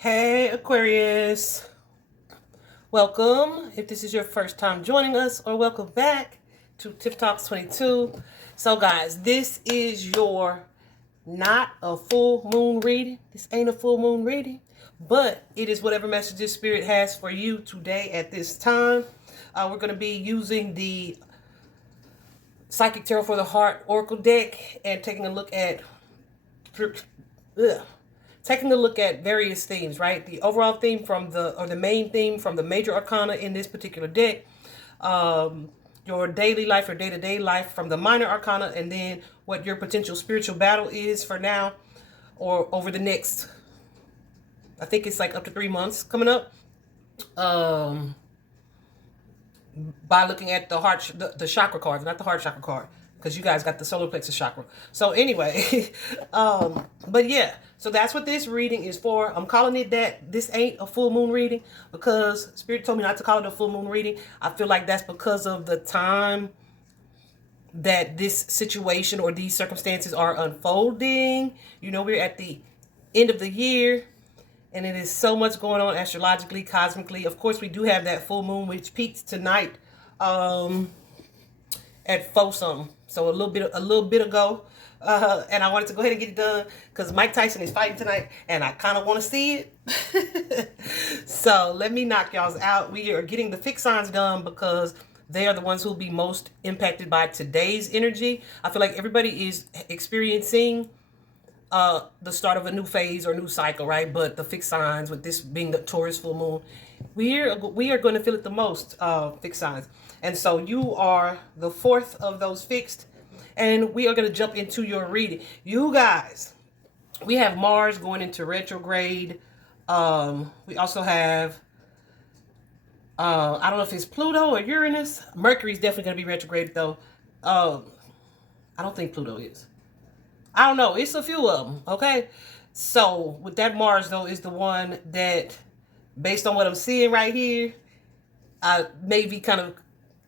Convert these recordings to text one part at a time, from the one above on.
Hey Aquarius, welcome if this is your first time joining us, or welcome back to Tip Talks 22. So guys, this is your not a full moon reading. This ain't a full moon reading, but it is whatever messages Spirit has for you today at this time. We're going to be using the Psychic Tarot for the Heart Oracle deck and taking a look at various themes, right? The overall theme the main theme from the major arcana in this particular deck, your daily life or day-to-day life from the minor arcana, and then what your potential spiritual battle is for now or over the next, I think it's like up to 3 months coming up, by looking at the heart, the chakra card, not the heart chakra card, because you guys got the solar plexus chakra. So anyway, but yeah, so that's what this reading is for. I'm calling it that. This ain't a full moon reading because Spirit told me not to call it a full moon reading. I feel like that's because of the time that this situation or these circumstances are unfolding. You know, we're at the end of the year, and it is so much going on astrologically, cosmically. Of course, we do have that full moon, which peaked tonight at 4 something. So a little bit ago. And I wanted to go ahead and get it done because Mike Tyson is fighting tonight, and I kind of want to see it. So let me knock y'all's out. We are getting the fixed signs done because they are the ones who will be most impacted by today's energy. I feel like everybody is experiencing the start of a new phase or new cycle, right? But the fixed signs, with this being the Taurus full moon, we are going to feel it the most, fixed signs. And so you are the fourth of those fixed, and we are going to jump into your reading. You guys, we have Mars going into retrograde. We also have I don't know if it's Pluto or Uranus. Mercury's definitely going to be retrograde though. I don't think Pluto is. I don't know. It's a few of them. Okay. So with that, Mars though is the one that, based on what I'm seeing right here, may be kind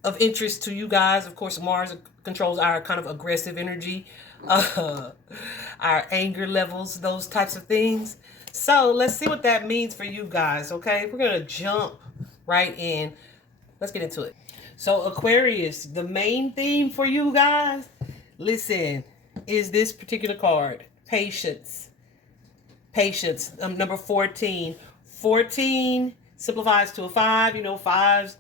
of interest to you guys. Of course, Mars controls our kind of aggressive energy, our anger levels, those types of things. So let's see what that means for you guys. Okay. We're going to jump right in. Let's get into it. So Aquarius, the main theme for you guys, listen, is this particular card, patience. Patience, number 14. 14 simplifies to a 5. You know, 5s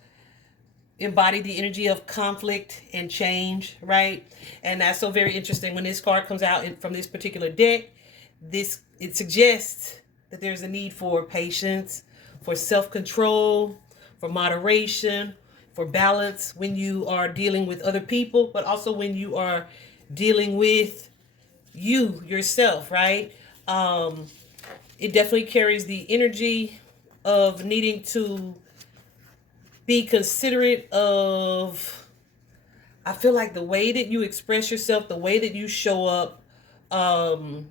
embody the energy of conflict and change, right? And that's so very interesting. When this card comes out from this particular deck, it suggests that there's a need for patience, for self-control, for moderation, for balance when you are dealing with other people, but also when you are dealing with you yourself, right? It definitely carries the energy of needing to be considerate of, I feel like, the way that you express yourself, the way that you show up. And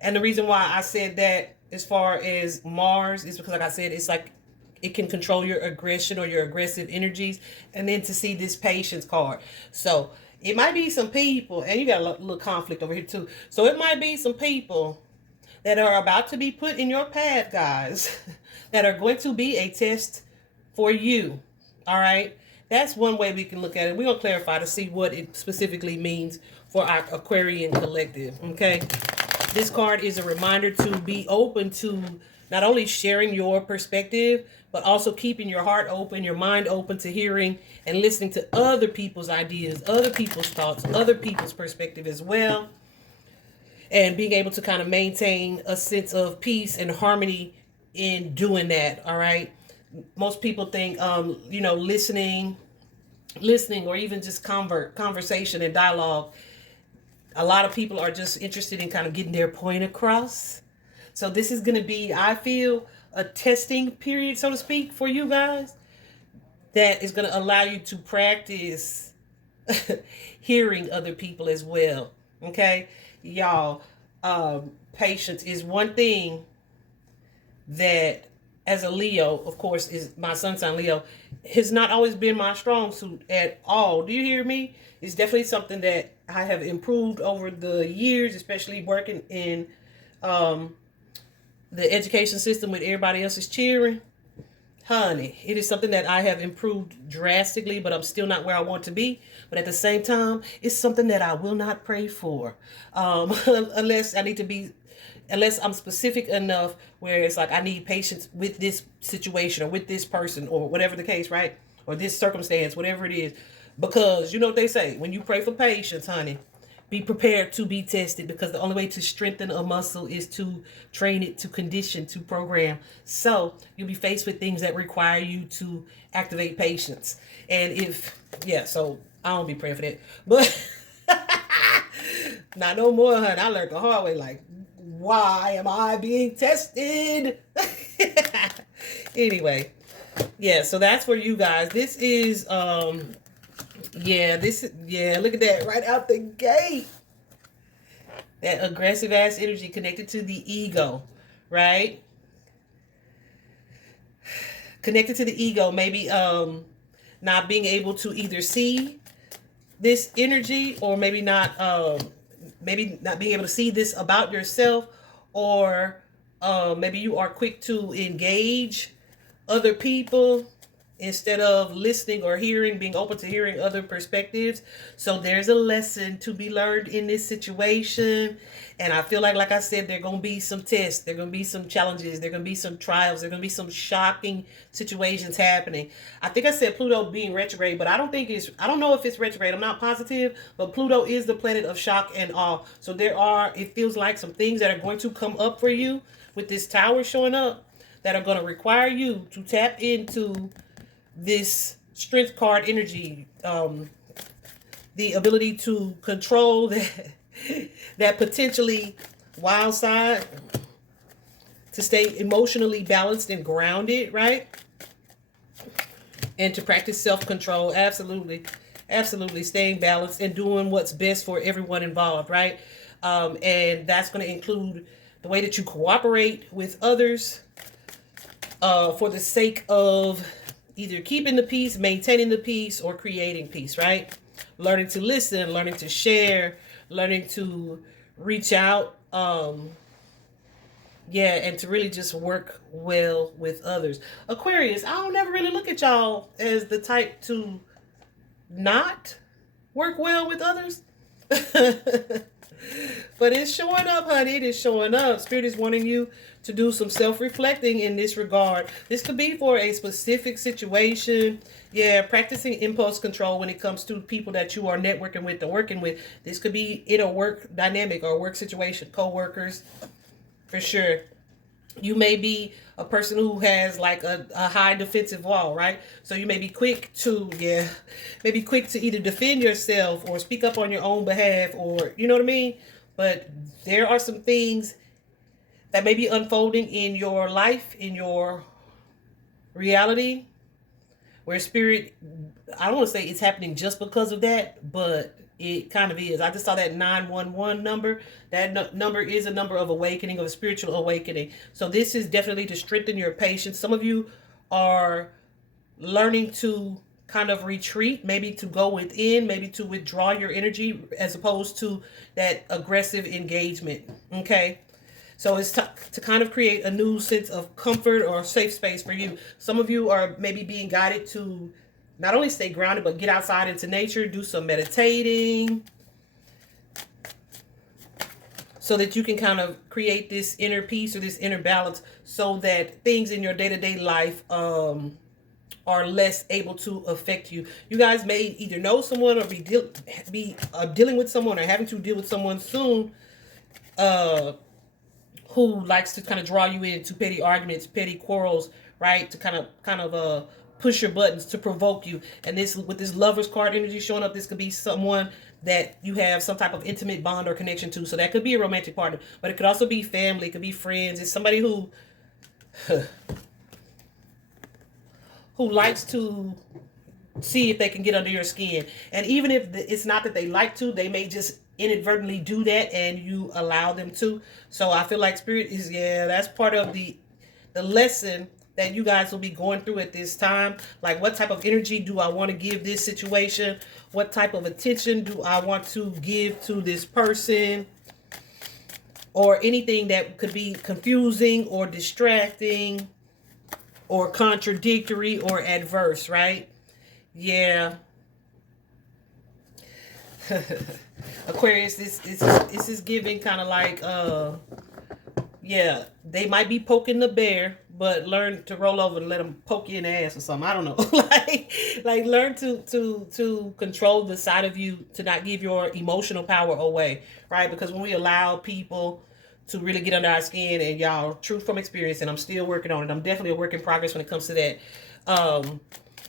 the reason why I said that as far as Mars is because, like I said, it's like it can control your aggression or your aggressive energies. And then to see this patience card. So it might be some people, and you got a little conflict over here too. So it might be some people that are about to be put in your path, guys, that are going to be a test for you. All right. That's one way we can look at it. We're going to clarify to see what it specifically means for our Aquarian collective. Okay. This card is a reminder to be open to not only sharing your perspective, but also keeping your heart open, your mind open to hearing and listening to other people's ideas, other people's thoughts, other people's perspective as well. And being able to kind of maintain a sense of peace and harmony in doing that. All right. Most people think, listening, or even just conversation and dialogue. A lot of people are just interested in kind of getting their point across. So this is going to be, I feel, a testing period, so to speak, for you guys that is going to allow you to practice hearing other people as well. Okay, y'all, patience is one thing that, as a Leo, of course, is my sun sign Leo, has not always been my strong suit at all. Do you hear me? It's definitely something that I have improved over the years, especially working in the education system with everybody else is cheering. Honey, it is something that I have improved drastically, but I'm still not where I want to be. But at the same time, it's something that I will not pray for, unless I need to be, unless I'm specific enough where it's like I need patience with this situation or with this person or whatever the case, right? Or this circumstance, whatever it is. Because you know what they say, when you pray for patience, honey, be prepared to be tested, because the only way to strengthen a muscle is to train it, to condition, to program. So you'll be faced with things that require you to activate patience. And if, yeah, so I don't be praying for that. But not no more, honey. I learned the hard way, like, why am I being tested? Anyway, yeah, so that's for you guys. This is yeah, look at that right out the gate. That aggressive ass energy connected to the ego, right? Connected to the ego, maybe not being able to either see this energy, or maybe not being able to see this about yourself, or maybe you are quick to engage other people instead of listening or hearing, being open to hearing other perspectives. So there's a lesson to be learned in this situation. And I feel like I said, there are going to be some tests. There are going to be some challenges. There are going to be some trials. There are going to be some shocking situations happening. I think I said Pluto being retrograde, but I don't know if it's retrograde. I'm not positive, but Pluto is the planet of shock and awe. So it feels like some things that are going to come up for you with this tower showing up that are going to require you to tap into this strength card energy, the ability to control that potentially wild side, to stay emotionally balanced and grounded, right? And to practice self-control. Absolutely staying balanced and doing what's best for everyone involved, right? And that's going to include the way that you cooperate with others for the sake of either keeping the peace, maintaining the peace, or creating peace, right? Learning to listen, learning to share, learning to reach out, yeah, and to really just work well with others. Aquarius, I don't ever really look at y'all as the type to not work well with others. But it's showing up, honey. It is showing up. Spirit is wanting you to do some self-reflecting in this regard. This could be for a specific situation. Yeah, practicing impulse control when it comes to people that you are networking with or working with. This could be in a work dynamic or work situation, co-workers, for sure. You may be a person who has like a high defensive wall, right? So you may be quick to, either defend yourself or speak up on your own behalf, or, you know what I mean? But there are some things that may be unfolding in your life, in your reality, where spirit, I don't want to say it's happening just because of that, but it kind of is. I just saw that 911 number. That number is a number of awakening, of a spiritual awakening. So this is definitely to strengthen your patience. Some of you are learning to kind of retreat, maybe to go within, maybe to withdraw your energy, as opposed to that aggressive engagement. Okay. So it's to kind of create a new sense of comfort or safe space for you. Some of you are maybe being guided to not only stay grounded, but get outside into nature, do some meditating, so that you can kind of create this inner peace or this inner balance, so that things in your day-to-day life are less able to affect you. You guys may either know someone or be dealing with someone, or having to deal with someone soon who likes to kind of draw you into petty arguments, petty quarrels, right? To kind of push your buttons, to provoke you. And this, with this Lover's card energy showing up, this could be someone that you have some type of intimate bond or connection to. So that could be a romantic partner, but it could also be family, it could be friends. It's somebody who who likes to see if they can get under your skin. And even if it's not that they like to, they may just inadvertently do that and you allow them to. So I feel like spirit is, that's part of the lesson that you guys will be going through at this time. Like, what type of energy do I want to give this situation? What type of attention do I want to give to this person? or anything that could be confusing or distracting or contradictory or adverse, right? Yeah. Aquarius, this is giving kind of like yeah, they might be poking the bear, but learn to roll over and let them poke you in the ass or something. I don't know. like learn to control the side of you, to not give your emotional power away, right? Because when we allow people to really get under our skin, and y'all, truth from experience, and I'm still working on it. I'm definitely a work in progress when it comes to that.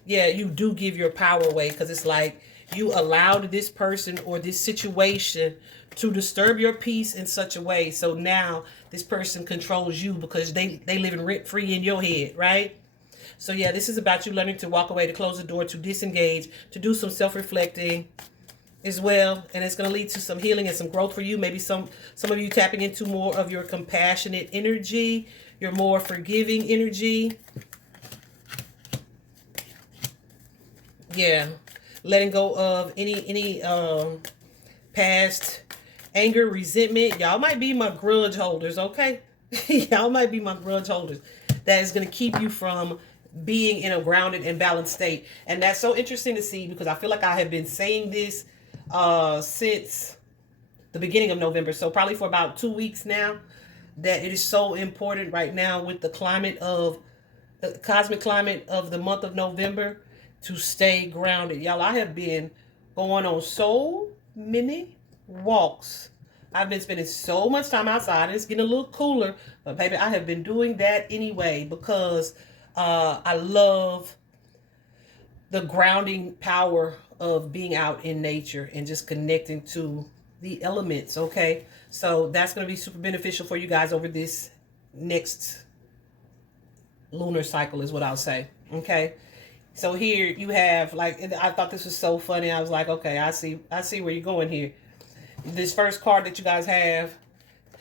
Yeah, you do give your power away, because it's like you allowed this person or this situation to disturb your peace in such a way. So now this person controls you because they living rent free in your head, right? So yeah, this is about you learning to walk away, to close the door, to disengage, to do some self-reflecting as well. And it's going to lead to some healing and some growth for you. Maybe some of you tapping into more of your compassionate energy, your more forgiving energy. Yeah, letting go of any past anger, resentment. Y'all might be my grudge holders, okay? Y'all might be my grudge holders. That is going to keep you from being in a grounded and balanced state. And that's so interesting to see, because I feel like I have been saying this since the beginning of November. So probably for about 2 weeks now, that it is so important right now with the climate of the cosmic climate of the month of November to stay grounded. Y'all, I have been going on so many walks. I've been spending so much time outside. It's getting a little cooler, but baby, I have been doing that anyway, because I love the grounding power of being out in nature and just connecting to the elements, okay? So that's going to be super beneficial for you guys over this next lunar cycle, is what I'll say, okay? So here you have, like, I thought this was so funny. I was like, okay, I see where you're going here. This first card that you guys have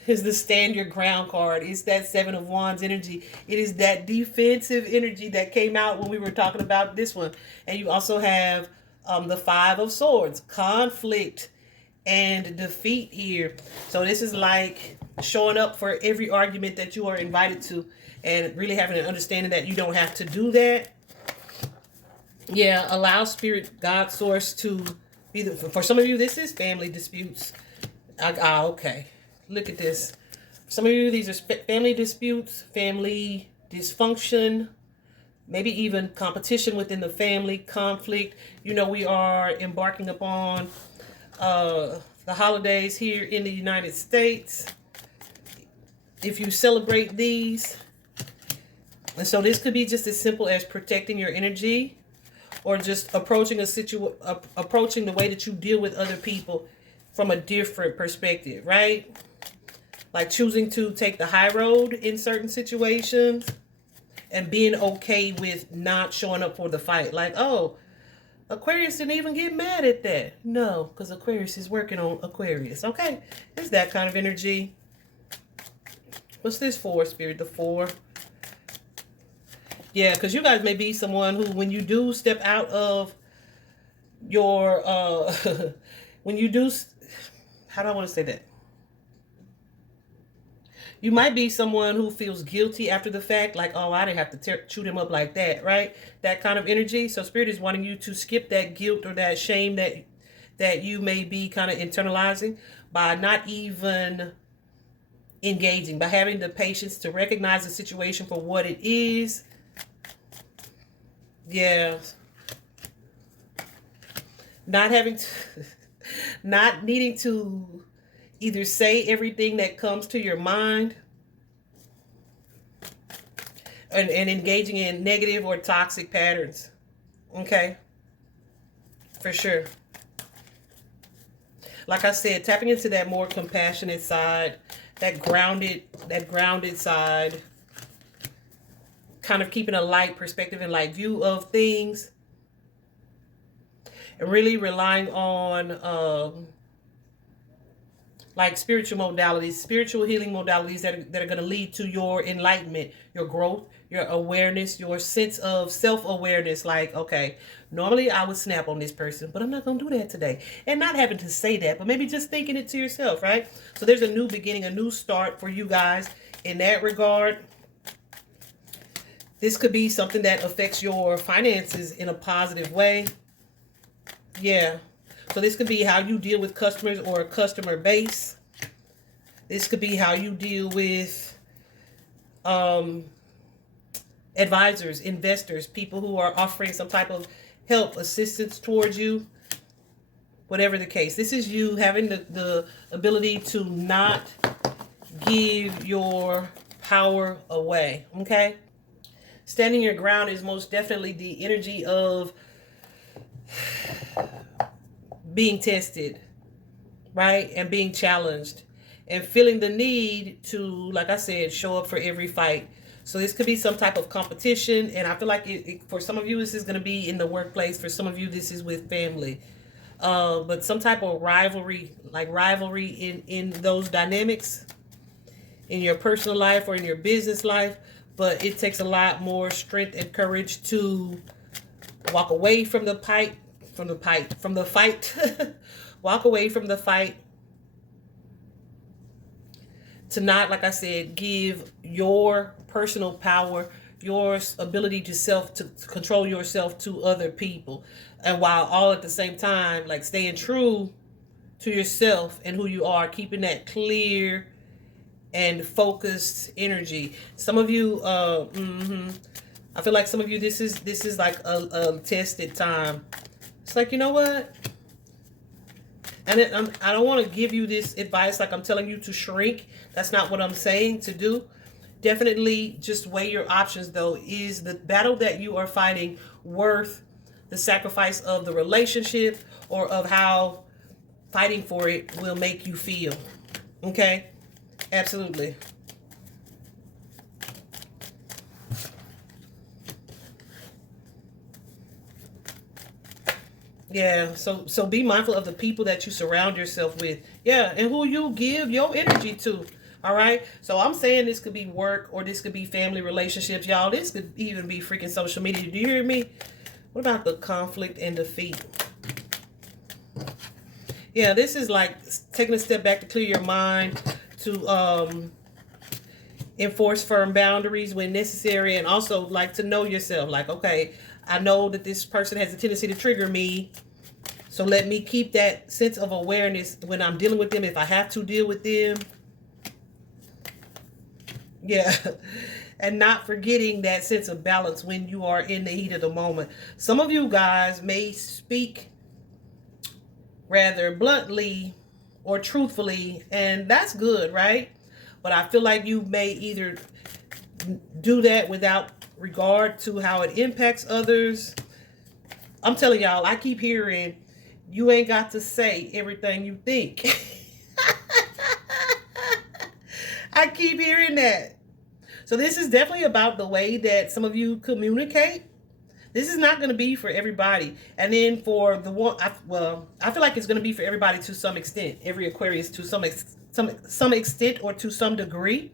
is the Stand Your Ground card. It's that Seven of Wands energy. It is that defensive energy that came out when we were talking about this one. And you also have the Five of Swords, conflict and defeat here. So this is like showing up for every argument that you are invited to, and really having an understanding that you don't have to do that. Yeah, allow spirit, God, source to be the, for some of you, this is family disputes. Okay. Look at this. For some of you, these are family disputes, family dysfunction, maybe even competition within the family, conflict. You know, we are embarking upon the holidays here in the United States. If you celebrate these, and so this could be just as simple as protecting your energy, or just approaching approaching the way that you deal with other people from a different perspective, right? Like choosing to take the high road in certain situations and being okay with not showing up for the fight. Like, oh, Aquarius didn't even get mad at that. No, because Aquarius is working on Aquarius. Okay, it's that kind of energy. What's this for, Spirit? The Four. Yeah, because you guys may be someone who, when you do step out of your, when you do, how do I want to say that? You might be someone who feels guilty after the fact, like, oh, I didn't have to chew them up like that, right? That kind of energy. So Spirit is wanting you to skip that guilt or that shame that you may be kind of internalizing by not even engaging, by having the patience to recognize the situation for what it is. Yeah. Not having to, not needing to either say everything that comes to your mind, and engaging in negative or toxic patterns. Okay? For sure. Like I said, tapping into that more compassionate side, that grounded side, kind of keeping a light perspective and light view of things, and really relying on like spiritual modalities, spiritual healing modalities that are going to lead to your enlightenment, your growth, your awareness, your sense of self-awareness. Like, okay, normally I would snap on this person, but I'm not going to do that today. And not having to say that, but maybe just thinking it to yourself, right? So there's a new beginning, a new start for you guys in that regard. This could be something that affects your finances in a positive way. Yeah. So this could be how you deal with customers or a customer base. This could be how you deal with advisors, investors, people who are offering some type of help, assistance towards you. Whatever the case. This is you having the ability to not give your power away. Okay? Standing your ground is most definitely the energy of being tested, right? And being challenged and feeling the need to, like I said, show up for every fight. So this could be some type of competition. And I feel like for some of you, this is going to be in the workplace. For some of you, this is with family. But some type of rivalry, like rivalry in those dynamics in your personal life or in your business life. But it takes a lot more strength and courage to walk away from the fight. Walk away from the fight. To not, like I said, give your personal power, your ability to control yourself to other people. And while all at the same time, like staying true to yourself and who you are, keeping that clear and focused energy. Some of you, I feel like some of you, this is like a tested time. It's like, you know what? And I don't want to give you this advice like I'm telling you to shrink. That's not what I'm saying to do. Definitely just weigh your options, though. Is the battle that you are fighting worth the sacrifice of the relationship or of how fighting for it will make you feel? Okay? Absolutely. Yeah, so be mindful of the people that you surround yourself with. Yeah, and who you give your energy to. All right? So I'm saying this could be work or this could be family relationships. Y'all, this could even be freaking social media. Do you hear me? What about the conflict and defeat? Yeah, this is like taking a step back to clear your mind, to enforce firm boundaries when necessary, and also like to know yourself. Like, okay, I know that this person has a tendency to trigger me, so let me keep that sense of awareness when I'm dealing with them, if I have to deal with them. Yeah. And not forgetting that sense of balance when you are in the heat of the moment. Some of you guys may speak rather bluntly or truthfully, and that's good, right? But I feel like you may either do that without regard to how it impacts others. I'm telling y'all, I keep hearing, you ain't got to say everything you think. I keep hearing that. So this is definitely about the way that some of you communicate. This is not going to be for everybody. And then for the one, I feel like it's going to be for everybody to some extent. Every Aquarius to some extent or to some degree.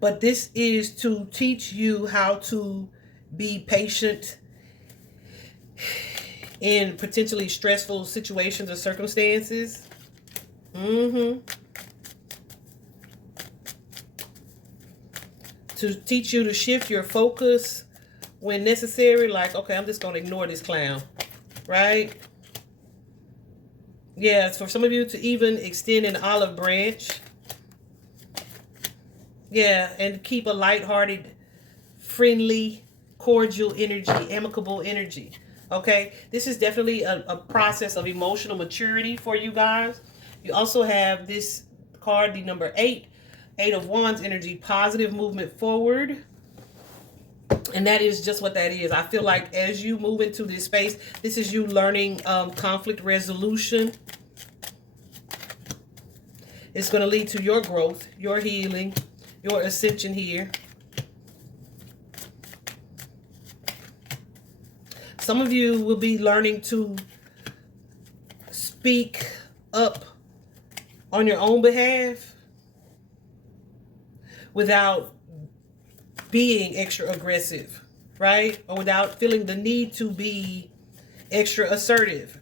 But this is to teach you how to be patient in potentially stressful situations or circumstances. To teach you to shift your focus when necessary. Like, okay, I'm just going to ignore this clown. Right? Yeah, for some of you to even extend an olive branch. Yeah, and keep a lighthearted, friendly, cordial energy, amicable energy. Okay? This is definitely a process of emotional maturity for you guys. You also have this card, the number 8. 8 of Wands energy, positive movement forward. And that is just what that is. I feel like as you move into this space, this is you learning conflict resolution. It's going to lead to your growth, your healing, your ascension here. Some of you will be learning to speak up on your own behalf without being extra aggressive, right? Or without feeling the need to be extra assertive,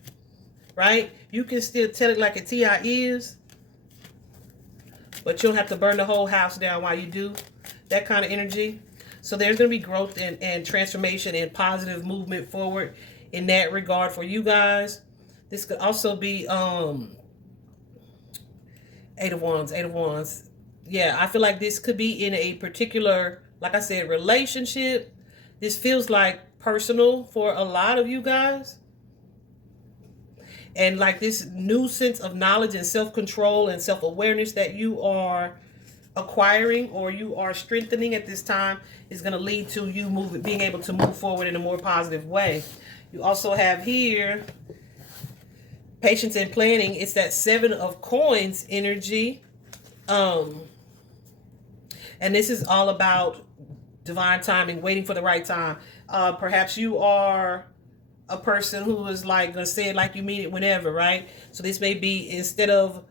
right? You can still tell it like a TI is, but you don't have to burn the whole house down while you do. That kind of energy. So there's going to be growth and transformation and positive movement forward in that regard for you guys. This could also be Eight of Wands. Yeah, I feel like this could be in a particular, like I said, relationship. This feels like personal for a lot of you guys. And like this new sense of knowledge and self-control and self-awareness that you are acquiring or you are strengthening at this time is going to lead to you being able to move forward in a more positive way. You also have here patience and planning. It's that 7 of Coins energy. And this is all about divine timing, waiting for the right time. Perhaps you are a person who is like going to say it like you mean it whenever, right? So this may be, instead of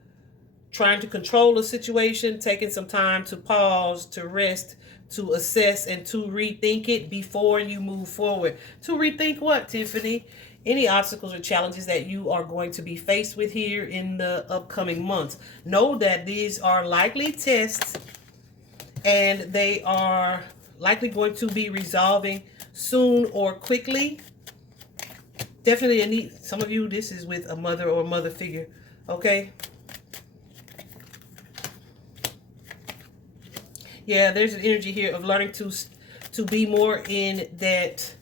trying to control a situation, taking some time to pause, to rest, to assess, and to rethink it before you move forward. To rethink what, Tiffany? Any obstacles or challenges that you are going to be faced with here in the upcoming months. Know that these are likely tests and they are likely going to be resolving soon or quickly. Definitely some of you, this is with a mother or mother figure, okay? Yeah, there's an energy here of learning to be more in that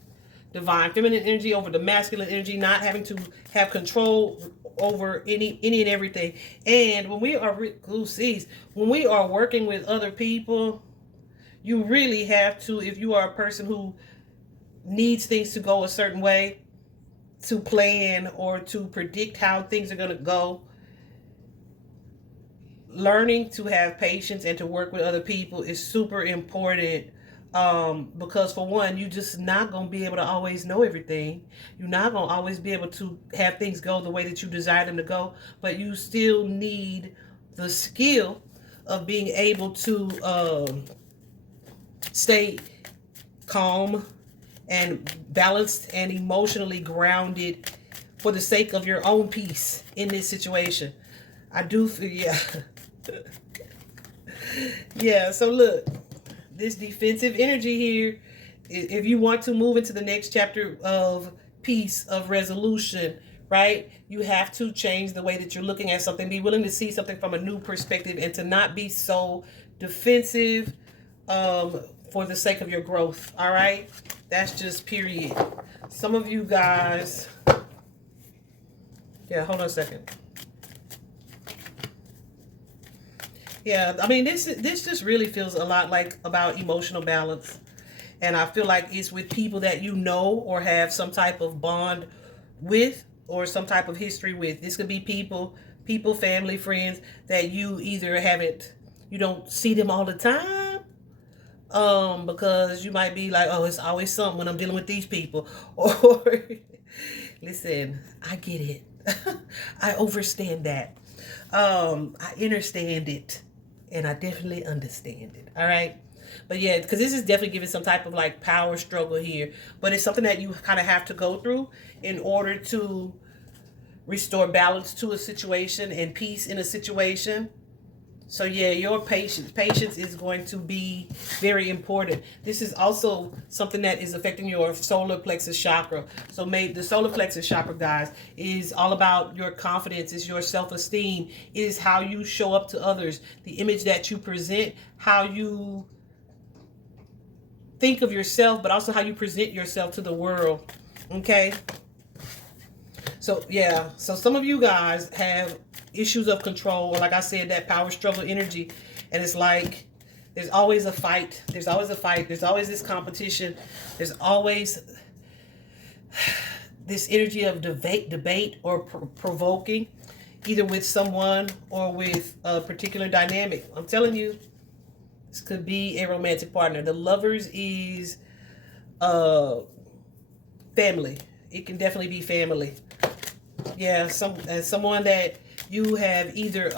divine feminine energy over the masculine energy, not having to have control over any and everything. And when we are when we are working with other people, you really have to, if you are a person who needs things to go a certain way, to plan or to predict how things are going to go, learning to have patience and to work with other people is super important. Because for one, you just not going to be able to always know everything. You're not going to always be able to have things go the way that you desire them to go, but you still need the skill of being able to stay calm and balanced and emotionally grounded for the sake of your own peace in this situation. I do feel, yeah. Yeah, so look, this defensive energy here, if you want to move into the next chapter of peace, of resolution, right, you have to change the way that you're looking at something. Be willing to see something from a new perspective and to not be so defensive for the sake of your growth, all right? That's just period. Some of you guys, yeah, hold on a second. Yeah, I mean, this just really feels a lot like about emotional balance. And I feel like it's with people that you know or have some type of bond with or some type of history with. This could be people, family, friends that you either you don't see them all the time, because you might be like, oh, it's always something when I'm dealing with these people. Or, listen, I get it. I understand that. I understand it. And I definitely understand it. All right. But yeah, because this is definitely giving some type of like power struggle here. But it's something that you kind of have to go through in order to restore balance to a situation and peace in a situation. So yeah, your patience is going to be very important. This is also something that is affecting your solar plexus chakra. So the solar plexus chakra, guys, is all about your confidence, is your self-esteem, is how you show up to others, the image that you present, how you think of yourself, but also how you present yourself to the world. Okay? So yeah, so some of you guys have issues of control, or like I said, that power struggle energy, and it's like there's always a fight. There's always a fight. There's always this competition. There's always this energy of debate or provoking, either with someone or with a particular dynamic. I'm telling you, this could be a romantic partner. The Lovers is family. It can definitely be family. Yeah, as someone that you have either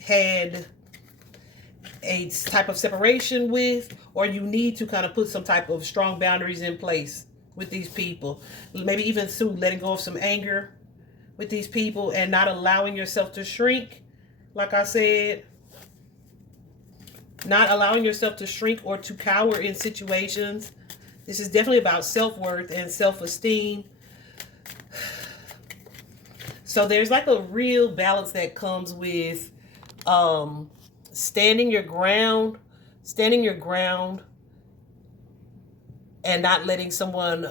had a type of separation with, or you need to kind of put some type of strong boundaries in place with these people. Maybe even soon letting go of some anger with these people and not allowing yourself to shrink. Like I said, not allowing yourself to shrink or to cower in situations. This is definitely about self-worth and self-esteem. So there's like a real balance that comes with standing your ground and not letting someone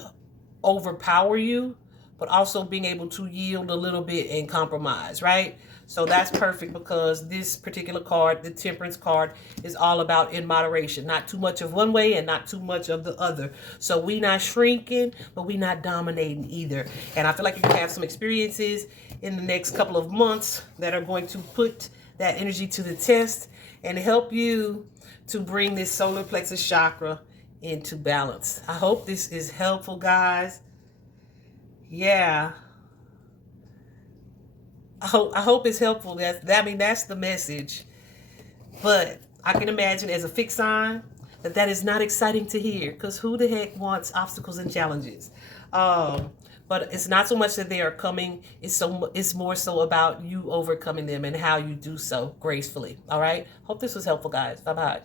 overpower you, but also being able to yield a little bit and compromise, right? So that's perfect, because this particular card, the Temperance card, is all about in moderation. Not too much of one way and not too much of the other. So we not shrinking, but we not dominating either. And I feel like you can have some experiences in the next couple of months that are going to put that energy to the test and help you to bring this solar plexus chakra into balance. I hope this is helpful, guys. Yeah. I hope it's helpful. That's the message. But I can imagine as a fixed sign that is not exciting to hear, because who the heck wants obstacles and challenges? But it's not so much that they are coming. It's more so about you overcoming them and how you do so gracefully. All right. Hope this was helpful, guys. Bye-bye.